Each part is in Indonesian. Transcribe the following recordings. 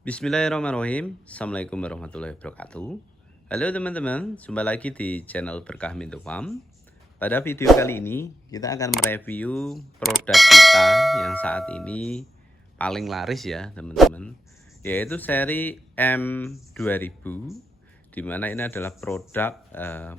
Bismillahirrahmanirrahim. Assalamualaikum warahmatullahi wabarakatuh. Halo teman-teman, jumpa lagi di channel Berkah Minto Farm. Pada video kali ini kita akan mereview produk kita yang saat ini paling laris ya teman-teman, yaitu seri M2000, dimana ini adalah produk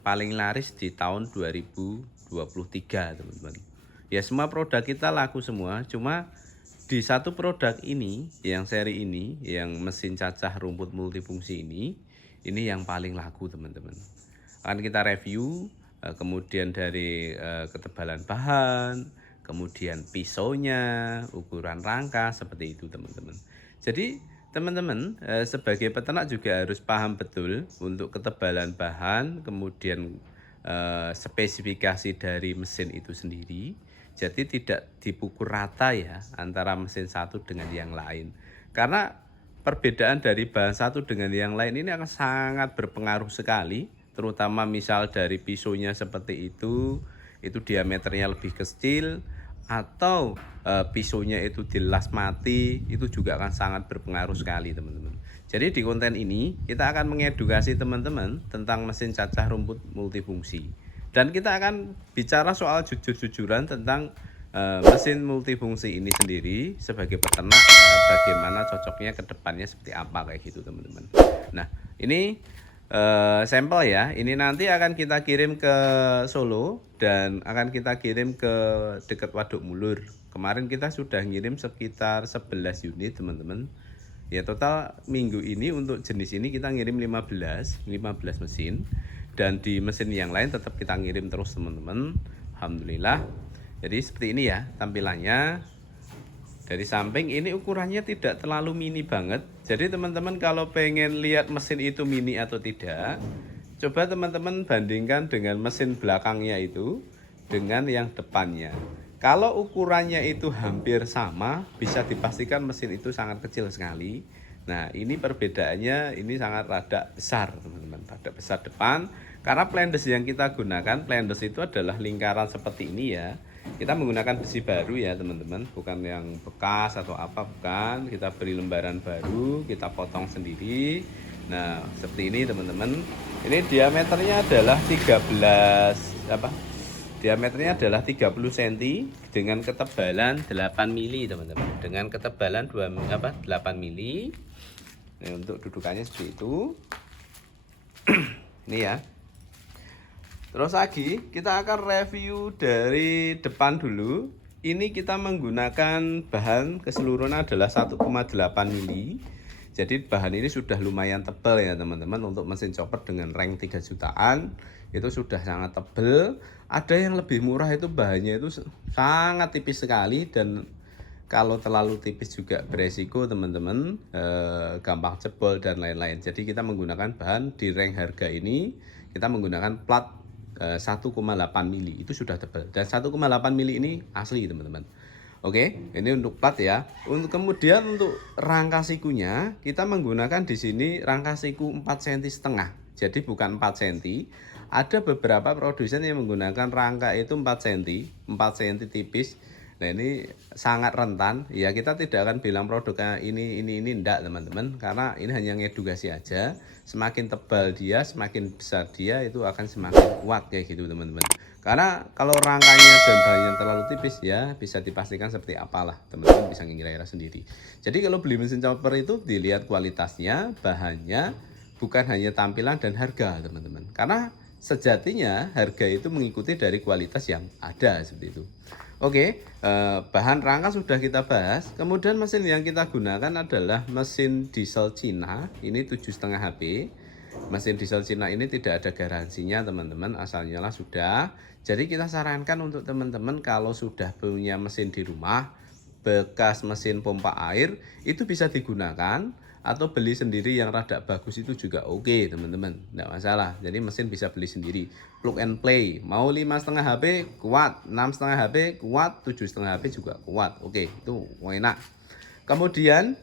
paling laris di tahun 2023 teman-teman. Ya, semua produk kita laku semua, cuma di satu produk ini, yang seri ini, yang mesin cacah rumput multifungsi ini yang paling laku teman-teman. Akan kita review, kemudian dari ketebalan bahan, kemudian pisaunya, ukuran rangka, seperti itu teman-teman. Jadi teman-teman sebagai peternak juga harus paham betul untuk ketebalan bahan, kemudian spesifikasi dari mesin itu sendiri. Jadi tidak dipukul rata ya antara mesin satu dengan yang lain. Karena perbedaan dari bahan satu dengan yang lain ini akan sangat berpengaruh sekali. Terutama misal dari pisaunya seperti itu diameternya lebih kecil, atau pisaunya itu dilas mati, itu juga akan sangat berpengaruh sekali teman-teman. Jadi di konten ini kita akan mengedukasi teman-teman tentang mesin cacah rumput multifungsi. Dan kita akan bicara soal jujur-jujuran tentang mesin multifungsi ini sendiri sebagai peternak, bagaimana cocoknya ke depannya seperti apa kayak gitu teman-teman. Nah, ini sampel ya. Ini nanti akan kita kirim ke Solo dan akan kita kirim ke dekat Waduk Mulur. Kemarin kita sudah ngirim sekitar 11 unit teman-teman. Ya, total minggu ini untuk jenis ini kita ngirim 15 mesin. Dan di mesin yang lain tetap kita ngirim terus teman-teman. Alhamdulillah. Jadi seperti ini ya tampilannya. Dari samping ini ukurannya tidak terlalu mini banget. Jadi teman-teman kalau pengen lihat mesin itu mini atau tidak, coba teman-teman bandingkan dengan mesin belakangnya itu dengan yang depannya. Kalau ukurannya itu hampir sama, bisa dipastikan mesin itu sangat kecil sekali. Nah, ini perbedaannya ini sangat rada besar teman-teman, rada besar depan. Karena plendes yang kita gunakan, plendes itu adalah lingkaran seperti ini ya. Kita menggunakan besi baru ya teman-teman, bukan yang bekas atau apa, bukan. Kita beri lembaran baru, kita potong sendiri. Nah, seperti ini teman-teman. Ini diameternya adalah 30 cm dengan ketebalan 8 mili teman-teman. Dengan ketebalan 8 mili. Nah, untuk dudukannya seperti itu. Ini ya. Terus lagi kita akan review dari depan dulu. Ini kita menggunakan bahan keseluruhan adalah 1,8 mili. Jadi bahan ini sudah lumayan tebal ya teman-teman. Untuk mesin chopper dengan rank 3 jutaan itu sudah sangat tebal. Ada yang lebih murah itu bahannya itu sangat tipis sekali, dan kalau terlalu tipis juga beresiko teman-teman, gampang jebol dan lain-lain. Jadi kita menggunakan bahan di rank harga ini, kita menggunakan plat 1,8 mili, itu sudah tebal. Dan 1,8 mili ini asli teman-teman. Oke, ini untuk plat ya. Kemudian untuk rangka sikunya kita menggunakan di sini rangka siku 4,5 cm. Jadi bukan 4 cm. Ada beberapa produsen yang menggunakan rangka itu 4 cm, 4 cm tipis. Nah, ini sangat rentan. Ya, kita tidak akan bilang produknya ini enggak teman-teman, karena ini hanya ngedukasi aja. Semakin tebal dia, semakin besar dia, itu akan semakin kuat kayak gitu teman-teman. Karena kalau rangkanya dan bahannya terlalu tipis ya bisa dipastikan seperti apalah, teman-teman bisa ngira-ngira sendiri. Jadi kalau beli mesin chopper itu dilihat kualitasnya, bahannya, bukan hanya tampilan dan harga teman-teman. Karena sejatinya harga itu mengikuti dari kualitas yang ada seperti itu. Oke, bahan rangka sudah kita bahas. Kemudian mesin yang kita gunakan adalah mesin diesel Cina. Ini 7,5 HP. Mesin diesel Cina ini tidak ada garansinya teman-teman, asal nyala sudah. Jadi kita sarankan untuk teman-teman kalau sudah punya mesin di rumah, bekas mesin pompa air, itu bisa digunakan. Atau beli sendiri yang rada bagus itu juga oke teman-teman, nggak masalah. Jadi mesin bisa beli sendiri, plug and play. Mau 5,5 HP kuat, 6,5 HP kuat, 7,5 HP juga kuat. Oke, itu enak. Kemudian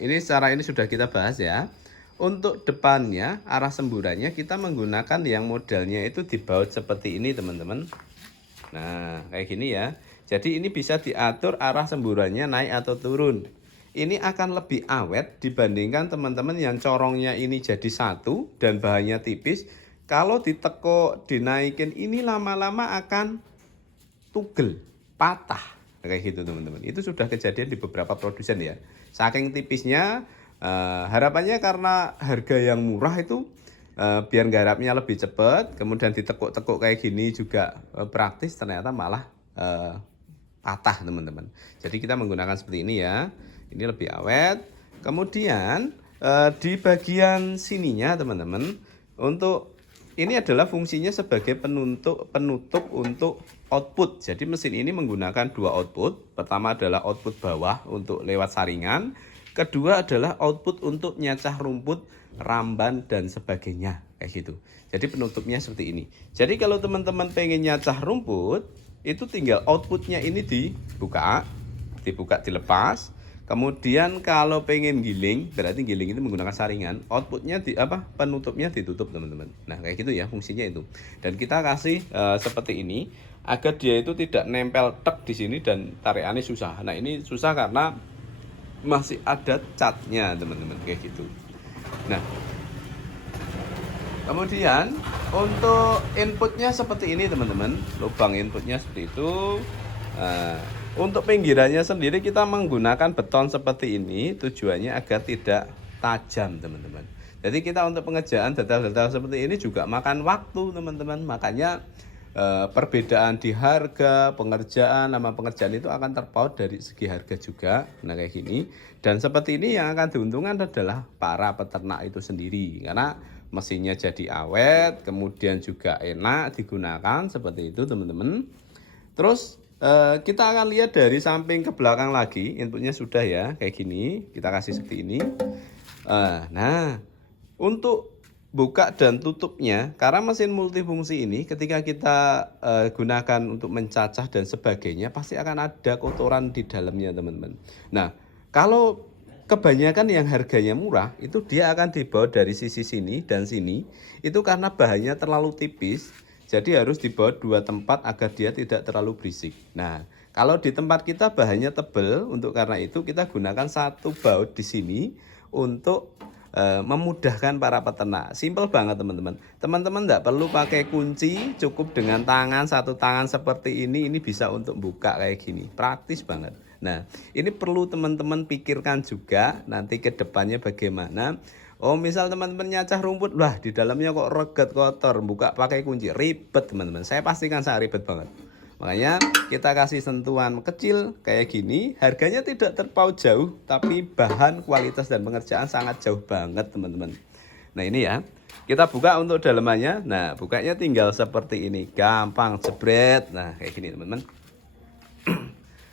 ini secara ini sudah kita bahas ya. Untuk depannya, arah semburannya kita menggunakan yang modelnya itu dibaut seperti ini teman-teman. Nah, kayak gini ya. Jadi ini bisa diatur arah semburannya naik atau turun. ini akan lebih awet dibandingkan teman-teman yang corongnya ini jadi satu dan bahannya tipis. Kalau ditekuk, dinaikin, ini lama-lama akan tugel, patah. Kayak gitu teman-teman. Itu sudah kejadian di beberapa produsen ya. Saking tipisnya, harapannya karena harga yang murah itu biar garapnya lebih cepat, kemudian ditekuk-tekuk kayak gini juga praktis, ternyata malah patah teman-teman. Jadi kita menggunakan seperti ini ya. Ini lebih awet. Kemudian di bagian sininya teman-teman, untuk ini adalah fungsinya sebagai penutup untuk output. Jadi mesin ini menggunakan dua output. Pertama adalah output bawah untuk lewat saringan. Kedua adalah output untuk nyacah rumput, ramban dan sebagainya kayak gitu. Jadi penutupnya seperti ini. Jadi kalau teman-teman pengen nyacah rumput, itu tinggal outputnya ini dibuka, dilepas. Kemudian kalau pengen giling, berarti giling itu menggunakan saringan, outputnya penutupnya ditutup teman-teman. Nah kayak gitu ya fungsinya itu. Dan kita kasih seperti ini agar dia itu tidak nempel tek di sini dan tarikannya susah. Nah ini susah karena masih ada catnya teman-teman kayak gitu. Nah kemudian untuk inputnya seperti ini teman-teman, lubang inputnya seperti itu. Untuk pinggirannya sendiri kita menggunakan beton seperti ini, tujuannya agar tidak tajam teman-teman. Jadi kita untuk pengerjaan detail-detail seperti ini juga makan waktu teman-teman. Makanya perbedaan di harga pengerjaan sama pengerjaan itu akan terpaut dari segi harga juga. Nah kayak gini. Dan seperti ini yang akan diuntungkan adalah para peternak itu sendiri, karena mesinnya jadi awet, kemudian juga enak digunakan seperti itu teman-teman. Terus kita akan lihat dari samping ke belakang lagi, inputnya sudah ya kayak gini, kita kasih seperti ini. Nah untuk buka dan tutupnya, karena mesin multifungsi ini ketika kita gunakan untuk mencacah dan sebagainya, pasti akan ada kotoran di dalamnya teman-teman. Nah kalau kebanyakan yang harganya murah itu dia akan dibawa dari sisi sini dan sini, itu karena bahannya terlalu tipis. Jadi harus dibawa dua tempat agar dia tidak terlalu berisik. Nah, kalau di tempat kita bahannya tebal, untuk karena itu kita gunakan satu baut di sini untuk memudahkan para peternak. Simple banget teman-teman. Teman-teman tidak perlu pakai kunci, cukup dengan tangan, satu tangan seperti ini bisa untuk buka kayak gini. Praktis banget. Nah, ini perlu teman-teman pikirkan juga nanti ke depannya bagaimana. Oh misal teman-teman nyacah rumput, wah di dalamnya kok reget kotor, buka pakai kunci, ribet teman-teman. Saya pastikan saya ribet banget. Makanya kita kasih sentuhan kecil kayak gini, harganya tidak terpaut jauh, tapi bahan, kualitas dan pengerjaan sangat jauh banget teman-teman. Nah ini ya, kita buka untuk dalamannya. Nah bukanya tinggal seperti ini, gampang jebret. Nah kayak gini teman-teman.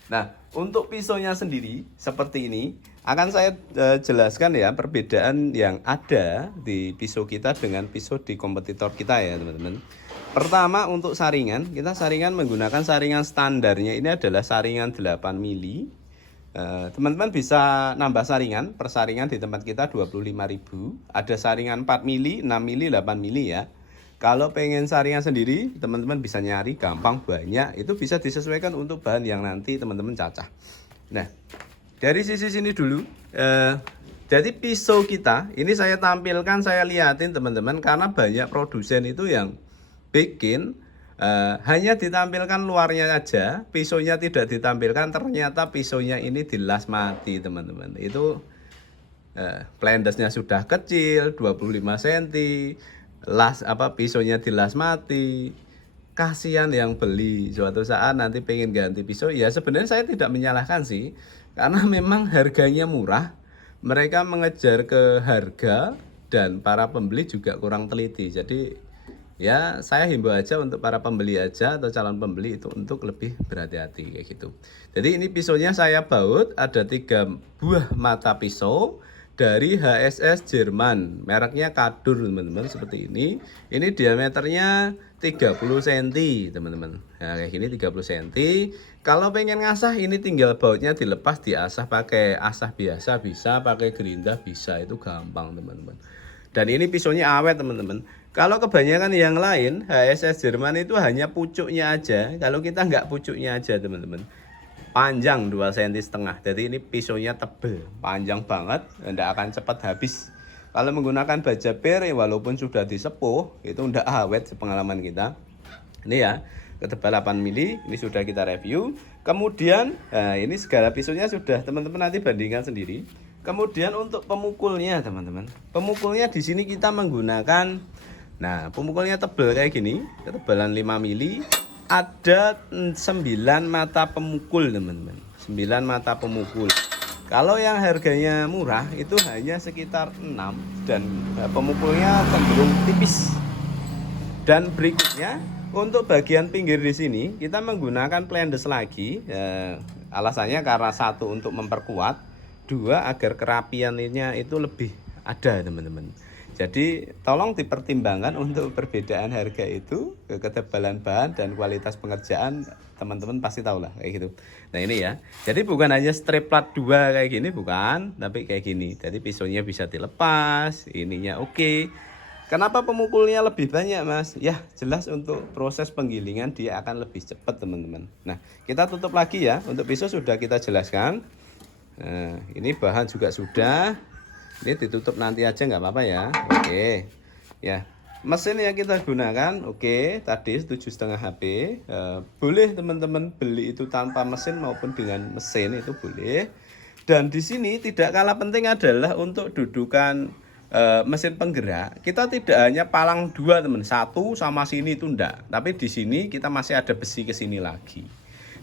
Nah untuk pisaunya sendiri seperti ini, akan saya jelaskan ya perbedaan yang ada di pisau kita dengan pisau di kompetitor kita ya teman-teman. Pertama untuk saringan, kita saringan menggunakan saringan standarnya ini adalah saringan 8 mili. Teman-teman bisa nambah saringan, per saringan di tempat kita 25.000. Ada saringan 4 mili, 6 mili, 8 mili ya. Kalau pengen saringan sendiri, teman-teman bisa nyari gampang banyak. Itu bisa disesuaikan untuk bahan yang nanti teman-teman cacah. Nah, dari sisi sini dulu. Jadi pisau kita, ini saya tampilkan, saya liatin teman-teman. Karena banyak produsen itu yang bikin hanya ditampilkan luarnya aja, pisaunya tidak ditampilkan. Ternyata pisaunya ini dilas mati teman-teman. Itu plandesnya sudah kecil, 25 cm. Pisaunya dilas mati. Kasihan yang beli, suatu saat nanti pengen ganti pisau. Ya sebenarnya saya tidak menyalahkan sih, karena memang harganya murah. Mereka mengejar ke harga dan para pembeli juga kurang teliti. Jadi ya saya himbau aja untuk para pembeli aja atau calon pembeli itu untuk lebih berhati-hati kayak gitu. Jadi ini pisaunya saya baut, ada 3 buah mata pisau dari HSS Jerman, mereknya Kadur teman-teman, seperti ini. Ini diameternya 30 cm teman-teman. Nah kayak gini 30 cm. Kalau pengen ngasah ini tinggal bautnya dilepas, diasah pakai asah biasa bisa, pakai gerinda bisa, itu gampang teman-teman. Dan ini pisaunya awet teman-teman. Kalau kebanyakan yang lain HSS Jerman itu hanya pucuknya aja. Kalau kita nggak pucuknya aja teman-teman. panjang 2,5 cm. Jadi ini pisaunya tebel, panjang banget, tidak akan cepat habis. Kalau menggunakan baja pere walaupun sudah disepuh itu tidak awet sepengalaman kita. Ini ya, ketebal 8 mili, ini sudah kita review. Kemudian ini segala pisaunya sudah teman-teman nanti bandingkan sendiri. Kemudian untuk pemukulnya teman-teman, pemukulnya di sini kita menggunakan, nah pemukulnya tebal kayak gini, ketebalan 5 mili. Ada 9 mata pemukul teman-teman, 9 mata pemukul. Kalau yang harganya murah itu hanya sekitar 6 dan pemukulnya cenderung tipis. Dan berikutnya untuk bagian pinggir di sini kita menggunakan plendes lagi. Alasannya karena satu untuk memperkuat, dua agar kerapiannya itu lebih ada teman-teman. Jadi tolong dipertimbangkan untuk perbedaan harga itu, ketebalan bahan dan kualitas pengerjaan, teman-teman pasti tahu lah kayak gitu. Nah ini ya, jadi bukan hanya strip plat 2 kayak gini, bukan, tapi kayak gini. Jadi pisaunya bisa dilepas, ininya oke. Kenapa pemukulnya lebih banyak mas? Ya jelas untuk proses penggilingan dia akan lebih cepat teman-teman. Nah kita tutup lagi ya, untuk pisau sudah kita jelaskan. Nah ini bahan juga sudah. Ini ditutup nanti aja nggak apa-apa ya. Oke ya, mesin yang kita gunakan oke, tadi 7,5 HP. Boleh teman-teman beli itu tanpa mesin maupun dengan mesin itu boleh. Dan di sini tidak kalah penting adalah untuk dudukan mesin penggerak. Kita tidak hanya palang dua teman, satu sama sini itu enggak, tapi di sini kita masih ada besi ke sini lagi.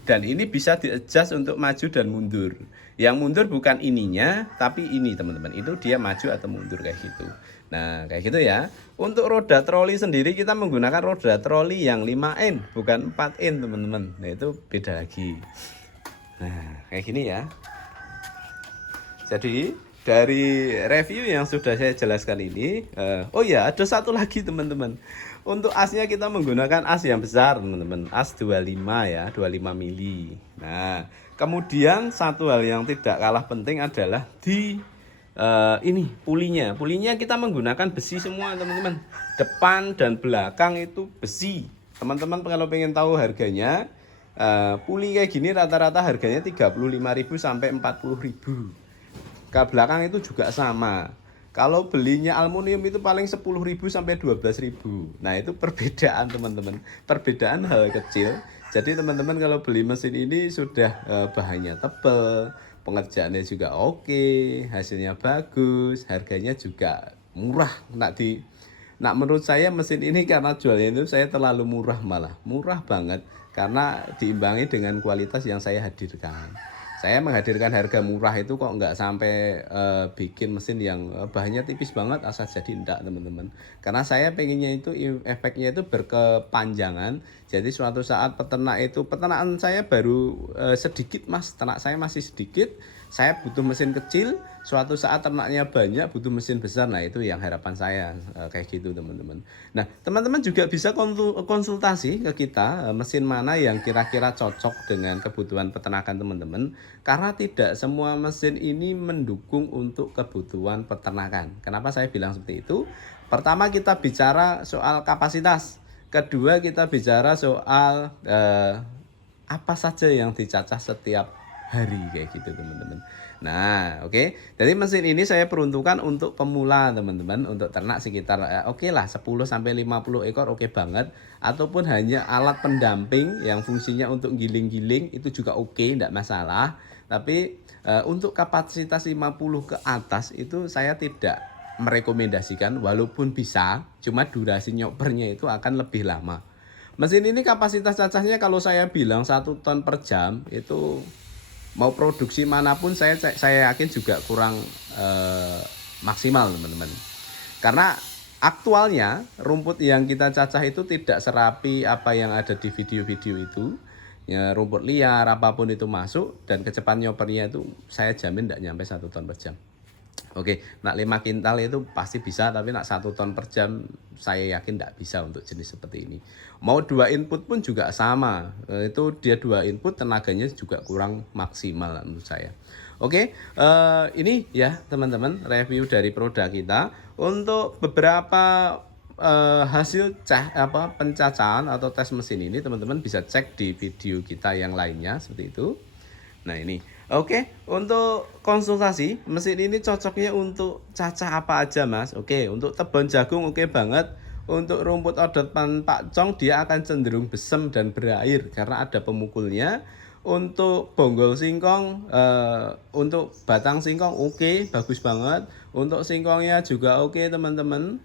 Dan ini bisa di-adjust untuk maju dan mundur. Yang mundur bukan ininya, tapi ini teman-teman. Itu dia maju atau mundur kayak gitu. Nah, kayak gitu ya. Untuk roda troli sendiri kita menggunakan roda troli yang 5N, bukan 4N teman-teman. Nah, itu beda lagi. Nah, kayak gini ya. Jadi, dari review yang sudah saya jelaskan ini, oh ya, ada satu lagi teman-teman. Untuk asnya kita menggunakan as yang besar teman-teman, as 25 ya, 25 mili. Nah, kemudian satu hal yang tidak kalah penting adalah di ini pulinya. Pulinya kita menggunakan besi semua teman-teman. Depan dan belakang itu besi. Teman-teman kalau pengen tahu harganya, puli kayak gini rata-rata harganya 35.000 sampai 40.000. Ke belakang itu juga sama. Kalau belinya aluminium itu paling 10.000 sampai 12.000. Nah, itu perbedaan teman-teman. Perbedaan hal kecil. Jadi teman-teman kalau beli mesin ini sudah bahannya tebal, pengerjaannya juga oke, hasilnya bagus, harganya juga murah. Nah, menurut saya mesin ini karena jualnya itu saya terlalu murah malah. Murah banget karena diimbangi dengan kualitas yang saya hadirkan. Saya menghadirkan harga murah itu kok nggak sampai bikin mesin yang bahannya tipis banget asal jadi enggak teman-teman. Karena saya pengennya itu efeknya itu berkepanjangan. Jadi suatu saat peternakan saya baru sedikit mas, ternak saya masih sedikit. Saya butuh mesin kecil, suatu saat ternaknya banyak butuh mesin besar. Nah itu yang harapan saya kayak gitu teman-teman. Nah teman-teman juga bisa konsultasi ke kita mesin mana yang kira-kira cocok dengan kebutuhan peternakan teman-teman. Karena tidak semua mesin ini mendukung untuk kebutuhan peternakan. Kenapa saya bilang seperti itu? Pertama kita bicara soal kapasitas. Kedua kita bicara soal apa saja yang dicacah setiap hari kayak gitu teman-teman. Nah oke. Jadi mesin ini saya peruntukkan untuk pemula teman-teman, untuk ternak sekitar oke lah 10 sampai 50 ekor oke banget. Ataupun hanya alat pendamping yang fungsinya untuk giling-giling itu juga oke, tidak masalah. Tapi untuk kapasitas 50 ke atas itu saya tidak merekomendasikan, walaupun bisa, cuma durasi nyopernya itu akan lebih lama. Mesin ini kapasitas cacahnya kalau saya bilang 1 ton per jam itu mau produksi manapun saya yakin juga kurang maksimal teman-teman. Karena aktualnya rumput yang kita cacah itu tidak serapi apa yang ada di video-video itu. Ya, rumput liar apapun itu masuk dan kecepatan nyopernya itu saya jamin tidak nyampe 1 ton per jam. Oke, nak 5 kintal itu pasti bisa, tapi nak 1 ton per jam saya yakin tidak bisa untuk jenis seperti ini. Mau 2 input pun juga sama, itu dia 2 input tenaganya juga kurang maksimal menurut saya. Oke, ini ya teman-teman review dari produk kita. Untuk beberapa hasil pencacahan atau tes mesin ini teman-teman bisa cek di video kita yang lainnya seperti itu. Nah ini, oke, untuk konsultasi mesin ini cocoknya untuk cacah apa aja Mas? Oke, untuk tebon jagung oke banget. Untuk rumput odot pakcong dia akan cenderung besem dan berair karena ada pemukulnya. Untuk bonggol singkong, untuk batang singkong oke, bagus banget. Untuk singkongnya juga oke teman-teman.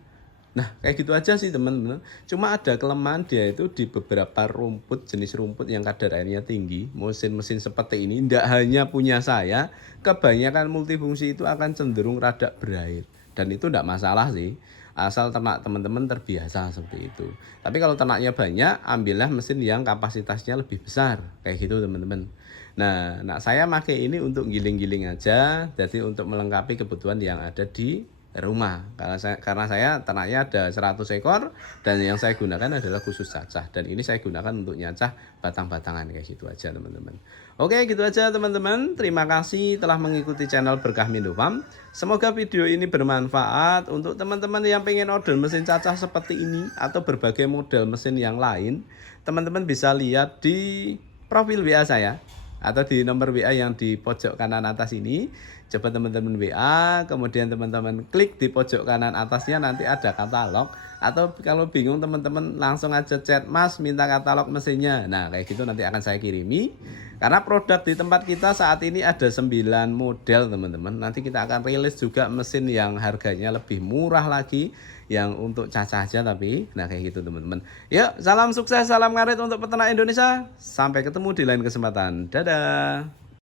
Nah, kayak gitu aja sih teman-teman. Cuma ada kelemahan dia itu di beberapa rumput, jenis rumput yang kadar airnya tinggi. Mesin-mesin seperti ini tidak hanya punya saya, kebanyakan multifungsi itu akan cenderung rada berair. Dan itu tidak masalah sih, asal ternak teman-teman terbiasa seperti itu. Tapi kalau ternaknya banyak, ambillah mesin yang kapasitasnya lebih besar. Kayak gitu teman-teman. Nah saya pakai ini untuk giling-giling aja, jadi untuk melengkapi kebutuhan yang ada di rumah. Karena saya ternaknya ada 100 ekor dan yang saya gunakan adalah khusus cacah, dan ini saya gunakan untuk nyacah batang-batangan kayak gitu aja teman-teman. Oke, gitu aja teman-teman. Terima kasih telah mengikuti channel Berkah Mindofam. Semoga video ini bermanfaat untuk teman-teman yang pengen order mesin cacah seperti ini atau berbagai model mesin yang lain. Teman-teman bisa lihat di profil WA saya atau di nomor WA yang di pojok kanan atas ini. Coba teman-teman WA, kemudian teman-teman klik di pojok kanan atasnya, nanti ada katalog. Atau kalau bingung teman-teman langsung aja chat, Mas minta katalog mesinnya. Nah kayak gitu nanti akan saya kirimi. Karena produk di tempat kita saat ini ada 9 model teman-teman. Nanti kita akan rilis juga mesin yang harganya lebih murah lagi, yang untuk cacah aja tapi. Nah kayak gitu teman-teman. Yuk, salam sukses, salam ngarit untuk peternak Indonesia. Sampai ketemu di lain kesempatan. Dadah.